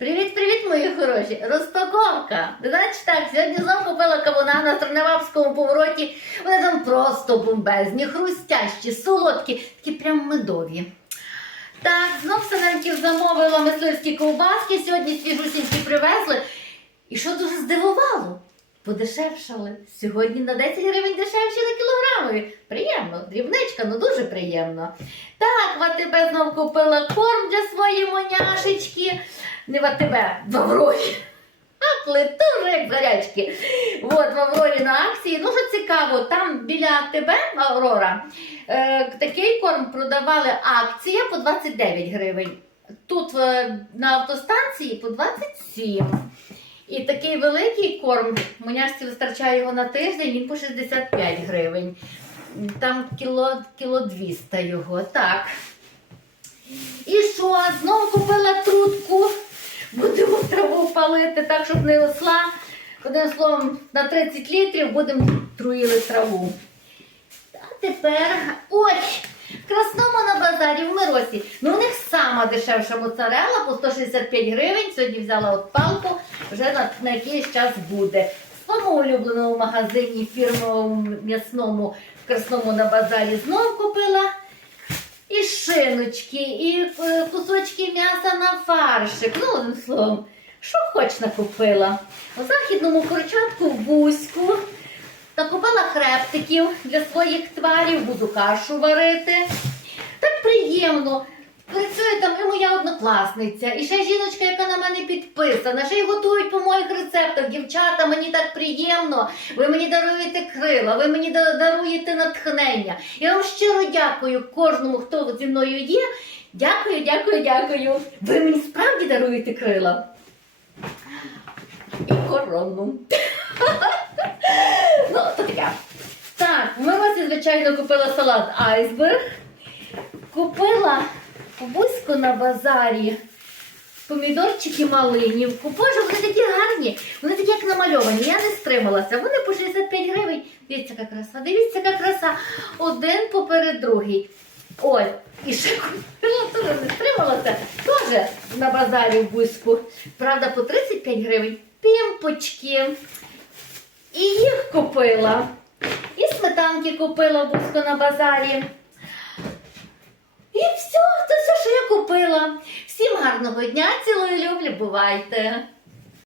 Привіт-привіт, мої хороші! Розпаковка! Значить так, сьогодні знову купила кавуна на Трневапському повороті. Вони там просто бомбезні, хрустящі, солодкі, такі прям медові. Так, знов синеньків замовила мисливські ковбаски, сьогодні свіжусінькі привезли. І що дуже здивувало? Подешевшали. Сьогодні на 10 гривень дешевші на кілограмові. Приємно, дрібничка, ну дуже приємно. Так, в АТБ знов купила корм для своєї моняшечки. Не в АТБ, в Аврорі. А плиту вже як гарячки. От в Аврорі на акції. Ну, що цікаво, там біля АТБ Аврора е, такий корм продавали акція по 29 гривень. Тут е, на автостанції по 27. І такий великий корм, моняшці вистачає його на тиждень, він по 65 гривень. Там кіло, кіло 200 його. Так. І що? Знову траву палити так, щоб не росла. Одним словом, на 30 літрів будемо труїли траву. А тепер ось в красному на базарі в Миросі. Ну, у них сама дешевша моцарела по 165 гривень. Сьогодні взяла от палку, вже на, на якийсь час буде. В своєму улюбленому магазині фірмовому м'ясному в красному на базарі знов купила. І шиночки, і е, кусочки м'яса на фаршик. Ну, словом, що хоч накупила. У західному курчатку в бузьку. Та купила хребтиків для своїх тварів, буду кашу варити. Так приємно. Працює там і моя однокласниця, і ще жіночка, яка на мене підписана, ще й готують по моїх рецептах. Дівчата, мені так приємно. Ви мені даруєте крила, ви мені даруєте натхнення. Я вам щиро дякую кожному, хто зі мною є. Дякую, дякую, дякую. Ви мені справді даруєте крила. І корону. Ну, то таке. Так, ми ось, звичайно, купила салат айсберг. Купила бузьку на базарі. Помідорчики малинівку. Боже, вони такі гарні, вони такі як намальовані. Я не стрималася. Вони по 65 гривень. Дивіться, яка краса, дивіться, яка краса. Один поперед другий. Ой, і ще теж не стрималася. Теж на базарі в Буську. Правда, по 35 гривень. Пімпочки. І їх купила. І сметанки купила в Буську на базарі. І все, це все, що я купила. Всім гарного дня, цілую люблю, бувайте.